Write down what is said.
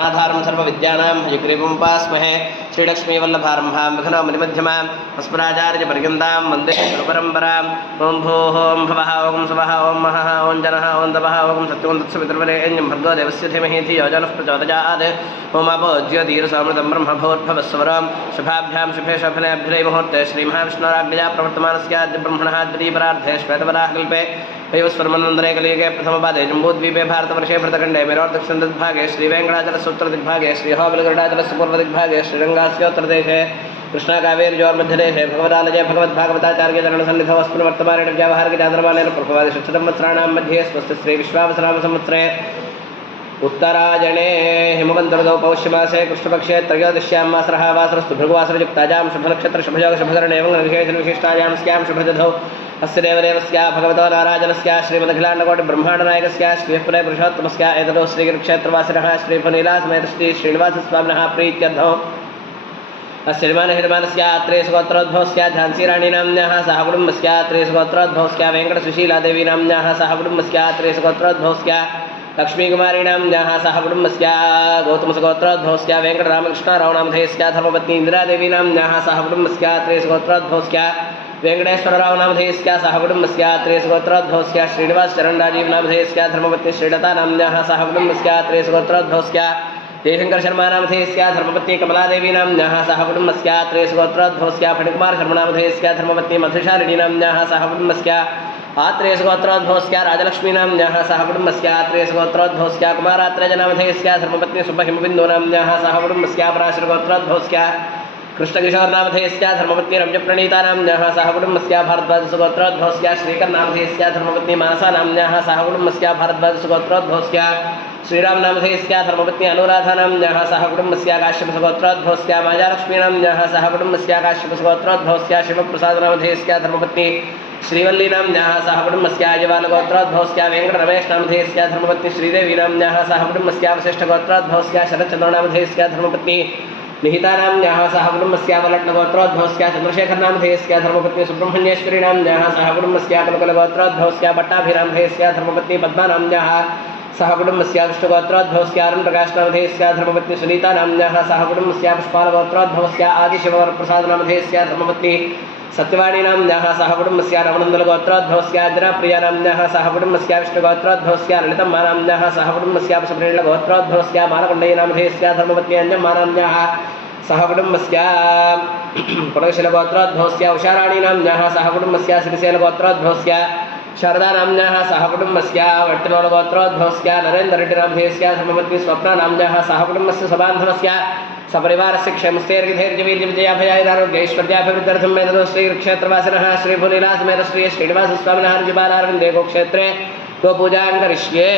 आधारं सर्वविद्यानां हयग्रीवमुपास्महे श्रीलक्ष्मीवल्लभारम्भां विघ्नोमनिमध्यमां अस्मदाचार्यपर्यन्तां वन्दे गुरुपरम्पराम् ॐ भूः ॐ भवः ॐ सुवः ॐ महः ॐ जनः ॐ तपः ॐ सत्यं तत्सवितुर्वरेण्यं भर्गो देवस्य धीमहि धियो यो नः प्रचोदयात् ॐ आपो ज्योतिरसमृतं ब्रह्मभूर्भवस्वरं शुभाभ्यां शुभे शोभनाभ्युदय मुहूर्ते श्रीमहाविष्णुराज्ञया प्रवर्तमानस्याद्य ब्रह्मणः द्वितीयपरार्धे श्वेतवराहकल्पे वयोस्वर्मन्वन्तरे कलियुगे प्रथमपादे जम्बूद्वीपे भारतवर्षे भरतखण्डे मेरोर्दक्षिणदिग्भागे श्रीवेङ्कटाचलसूत्रदिग्भागे श्रीहोबिलगरुडाचलस्य पूर्वदिग्भागे श्रीरङ्गास्योत्तरदेशे कृष्णाकावेर्योर्मध्यदेशे भगवदालये भगवद्भागवताचार्यचरणसन्निधौ अस्मिन् वर्तमानेन व्यावहारिकचान्द्रमानेन प्रभवादिषट्शतसंवत्सराणां मध्ये स्वस्य श्रीविश्वावसनामसंवत्सरे उत्तरायणे हिमवन्तऋतौ पौष्यमासे कृष्णपक्षे त्रयोदश्यां वासरः वासरस्तु भृगुवासरयुक्तायां शुभनक्षत्रशुभयोग शुभकरणे विशेषविशिष्टायां स्यां शुभतिथौ अस्य देवदेवस्य भगवतो नारायणस्य श्रीमदखिलाण्डकोटिब्रह्माण्डनायकस्य श्रीपुरपुरुषोत्तमस्य एतदो श्रीगिरिक्षेत्रवासिनः श्रीफुनीलासमेत श्रीश्रीनिवासस्वामिनः प्रीत्यर्थौ अस्य निर्माणस्य त्रेसुगोत्रोद्भवस्य झान्सीराणीनाम्न्याः सह कुटुम्बस्य त्रेसुगोत्रोद्भवस्य वेङ्कटसुशीलादेवीनाम्न्याः सह कुटुम्बस्य त्रेसुगोत्रोद्भवस्य लक्ष्मीकुमारीणाम्न्याः सह कुटुम्बस्य गौतमसुगोत्रोद्भवस्य वेङ्कटरामकृष्णरावनामधेयस्य धर्मपत्नी इन्दिरादेवीनाम्न्याः सह कुटुम्बस्य त्रेसुगोत्रोद्भवस्य वेङ्कटेश्वररावनामधेयस्य सह कुटुम्बस्य त्रेसुगोत्रोद्भवस्य श्रीनिवासचरणराजीवनामधेयस्य धर्मपत्नी श्रीलतानाम्न्याः सह कुटुम्बस्य त्रेसुगोत्रोद्भवस्य जयशङ्करशर्मानामधेयस्य धर्मपत्नी कमलादेवीनाम्न्याः सह कुटुम्बस्य त्रेसुगोत्रोद्भवस्य फणिकुमारशर्मनामधेयस्य धर्मपत्नी मधुशालिनीनाम्न्याः सह कुटुम्बस्य आत्रेयसुगोत्रोद्भवस्य राजलक्ष्मीनाम्न्याः सह कुटुम्बस्य आत्रेयसुगोत्रोद्भवस्य कुमारात्रेयनामधेयस्य धर्मपत्नी सुब्बहिमबिन्दूनाम्न्याः सह कुटुम्बस्य पराशरगोत्रोद्भवस्य कृष्णकिशोरनामधेयस्य धर्मपत्नी रम्यप्रणीतानाम्न्याः सह कुटुम्बस्य भारद्वाजसुगोत्रोद्भवस्य श्रीकरनामधेयस्य धर्मपत्नी मानसानाम्न्याः सह कुटुम्बस्य भारद्वाजसुगोत्रोद्भवस्य श्रीरामनामधेयस्य धर्मपत्नी अनुराधानाम्न्याः सह कुटुम्बस्य काश्यपसुगोत्रोद्भवस्य मायालक्ष्मीनाम्न्याः सह कुटुम्बस्य काश्यपसुगोत्रोद्भवस्य शिवप्रसादनामधेयस्य धर्मपत्नी श्रीवल्लीनाम्न्याः सह कुटुम्बस्य अजवालगोत्रोद्भवस्य वेङ्कटरमेशनामधेयस्य धर्मपत्नी श्रीदेवीनाम्न्याः सह कुटुम्बस्य वसिष्ठगोत्रोद्भवस्य शरच्चन्द्रनामधेयस्य धर्मपत्नी निहितानाम्न्याः सह कुटुम्बस्य वलट्नगोत्रोद्भवस्य चन्द्रशेखरनामधेयस्य धर्मपत्नी सुब्रह्मण्येश्वरीनाम्न्याः सह कुटुम्बस्य कनकलगोत्रोद्भवस्य पट्टाभिरामधेयस्य धर्मपत्नी पद्मानाम्न्याः सह कुटुम्बस्य विष्णुगोत्रोद्भवस्य अरुणप्रकाशनामधेयस्य धर्मपत्नी सुनीतानाम्न्याः सह कुटुम्बस्य पुष्पालगोत्रोद्भवस्य आदिशिवप्रसादनामधेयस्य धर्मपत्नी सत्यवाणीनाम्न्याः सह कुटुम्बस्य रमणन्दलगोत्रोद्भवस्य अजराप्रियानाम्न्याः सह कुटुम्बस्य विष्णुगोत्रोद्भवस्य ललितम्मानाम्न्याः सह कुटुम्बस्य सुप्रीणगोत्रोद्भवस्य मालकुण्डयनामधेयस्य धर्मपत्नी अन्यम्मानाम्न्याः सह कुटुम्बस्य पुरशिलगोत्रोद्भवस्य उषाराणीनाम्न्याः सह कुटुम्बस्य श्रीशैलगोत्रोद्भवस्य शारदानाम्न्याः सह कुटुम्बस्य वट्टनोलगोत्रोद्भवस्य नरेन्द्ररेड्डिनामधेयस्य धर्मपत्नी स्वप्नानाम्न्याः सह कुटुम्बस्य सबान्धवस्य सपरिवारस्य क्षेमस्थैर्यधैर्यवीर्यविजयाभयारोग्यैश्वर्याभिवृद्ध्यर्थं मेदनो श्रीक्षेत्रवासिनः श्रीफुलीलासमेत श्रीश्रीनिवासस्वामिनः ऋजुबालारविन्दे गोक्षेत्रे गोपूजां करिष्ये।